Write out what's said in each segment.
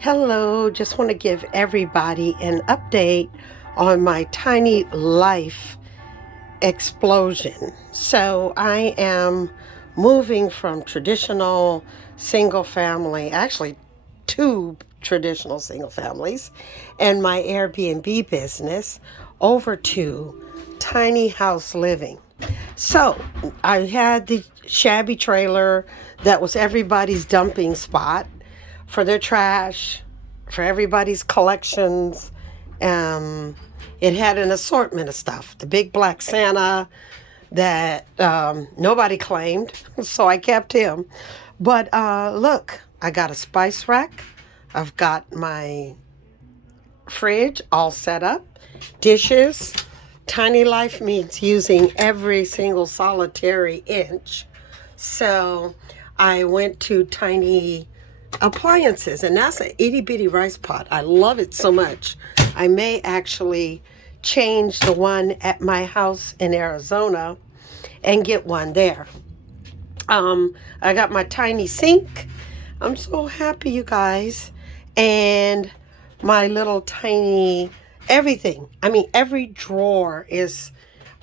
Hello, just want to give everybody an update on my tiny life explosion. So, I am moving from traditional single family, actually, two traditional single families, and my Airbnb business over to tiny house living. So, I had the shabby trailer that was everybody's dumping spot for their trash, for everybody's collections. Um, it had an assortment of stuff. The big black Santa that nobody claimed, so I kept him. But look, I got a spice rack. I've got my fridge all set up, dishes. Tiny life means using every single solitary inch. So I went to Tiny Appliances, and that's an itty bitty rice pot. I love it so much. I may actually change the one at my house in Arizona and get one there. I got my tiny sink. I'm so happy, you guys. And my little tiny everything. I mean, every drawer is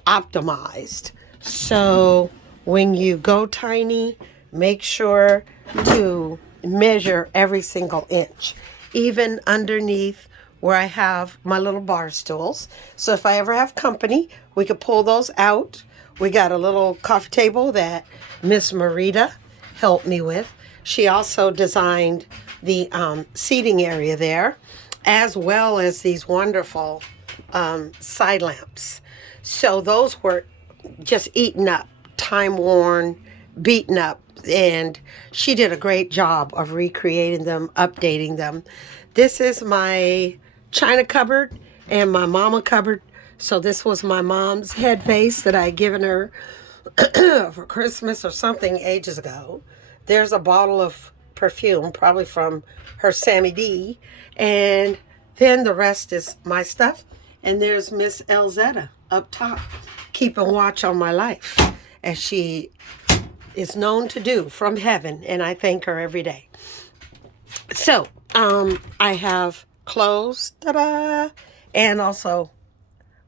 optimized. So when you go tiny, make sure to measure every single inch, even underneath where I have my little bar stools. So if I ever have company, we could pull those out. We got a little coffee table that Miss Marita helped me with. She also designed the seating area there, as well as these wonderful side lamps. So those were just eaten up, time worn, beaten up, and she did a great job of recreating them, updating them. This is my china cupboard and my mama cupboard. So this was my mom's head vase that I had given her for Christmas or something ages ago. There's a bottle of perfume, probably from her Sammy D. And then the rest is my stuff. And there's Miss Elzetta up top, keeping watch on my life, as she is known to do from heaven. And I thank her every day. So, I have clothes, ta-da, and also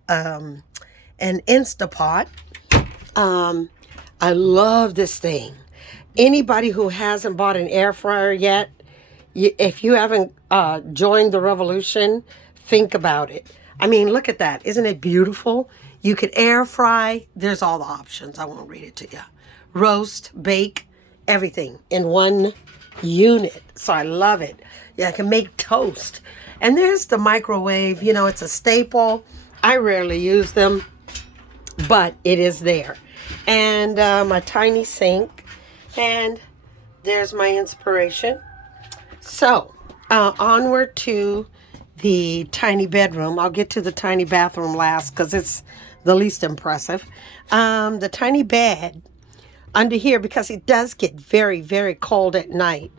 an Instapot. I love this thing. Anybody who hasn't bought an air fryer yet, if you haven't joined the revolution, think about it. I mean, look at that. Isn't it beautiful? You could air fry. There's all the options. I won't read it to you. Roast, bake, everything in one unit. So I love it. Yeah, I can make toast. And there's the microwave. You know, it's a staple. I rarely use them, but it is there. And my tiny sink. And there's my inspiration. So, onward to the tiny bedroom. I'll get to the tiny bathroom last because it's the least impressive. The tiny bed under here, because it does get very, very cold at night.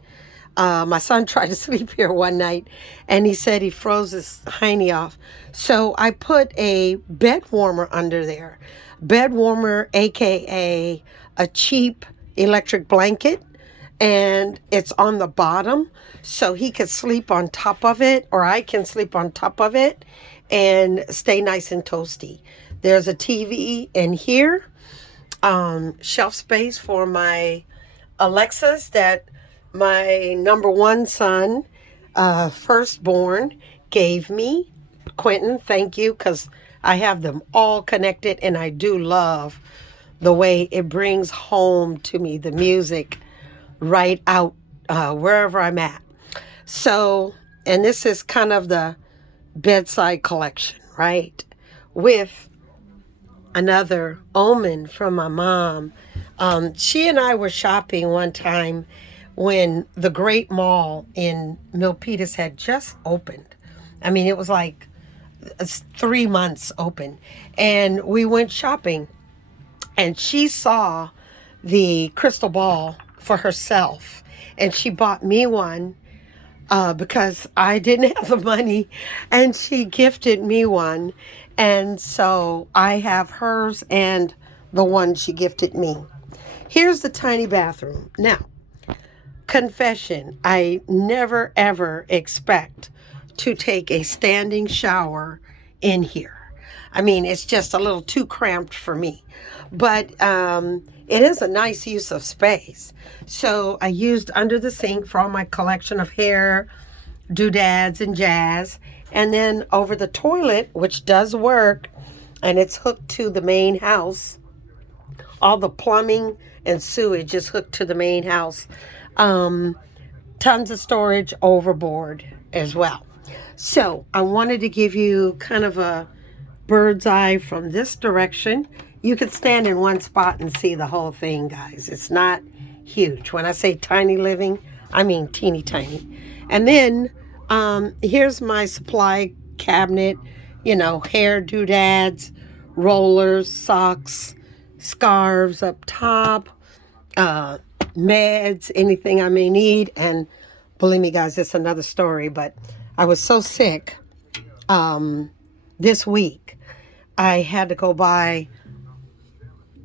My son tried to sleep here one night and he said he froze his hiney off. So I put a bed warmer under there. Bed warmer, aka a cheap electric blanket, and it's on the bottom so he could sleep on top of it, or I can sleep on top of it and stay nice and toasty. There's a TV in here, shelf space for my Alexas that my number one son, firstborn, gave me. Quentin, thank you, because I have them all connected, and I do love the way it brings home to me the music right out wherever I'm at. So, and this is kind of the bedside collection, right? With another omen from my mom. She and I were shopping one time when the Great Mall in Milpitas had just opened. I mean, it was like 3 months open. And we went shopping, and she saw the crystal ball for herself, and she bought me one because I didn't have the money, and she gifted me one. And so I have hers and the one she gifted me. Here's the tiny bathroom. Now, Confession, I never ever expect to take a standing shower in here. I mean, it's just a little too cramped for me. But it is a nice use of space. So I used under the sink for all my collection of hair, doodads, and jazz. And then over the toilet, which does work, and it's hooked to the main house. All the plumbing and sewage is hooked to the main house. Tons of storage overboard as well. So I wanted to give you kind of a bird's eye from this direction. You could stand in one spot and see the whole thing, guys. It's not huge. When I say tiny living, I mean teeny tiny. And then here's my supply cabinet, hair doodads, rollers, socks, scarves up top, meds, anything I may need. And believe me, guys, it's another story, but I was so sick this week. I had to go buy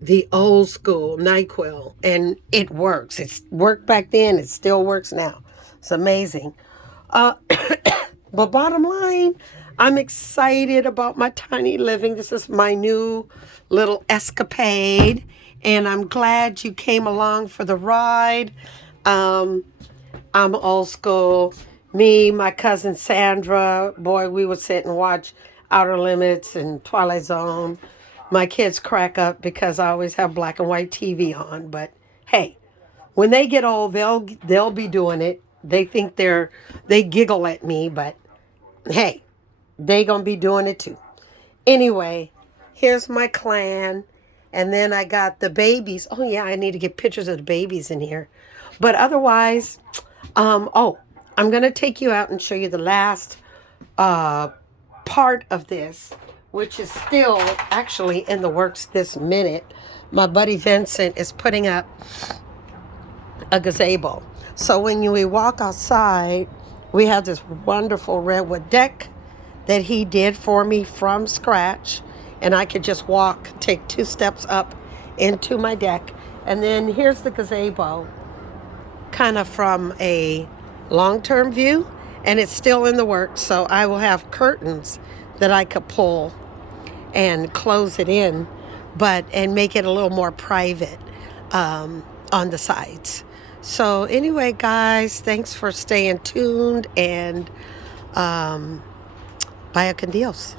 the old school NyQuil, and it works. It's worked back then. It still works now. It's amazing. But bottom line, I'm excited about my tiny living. This is my new little escapade, and I'm glad you came along for the ride. I'm old school. Me, my cousin Sandra, boy, we would sit and watch Outer Limits and Twilight Zone. My kids crack up because I always have black and white TV on. But hey, when they get old, they'll be doing it. They think they giggle at me, but hey, they gonna be doing it too. Anyway, here's my clan. And then I got the babies. Oh yeah, I need to get pictures of the babies in here. But otherwise, I'm gonna take you out and show you the last part of this, which is still actually in the works this minute. My buddy Vincent is putting up a gazebo. So when we walk outside, we have this wonderful redwood deck that he did for me from scratch. And I could just take 2 steps up into my deck. And then here's the gazebo, kind of from a long-term view. And it's still in the works. So I will have curtains that I could pull and close it in, and make it a little more private on the sides. So anyway, guys, thanks for staying tuned, and vaya con Dios.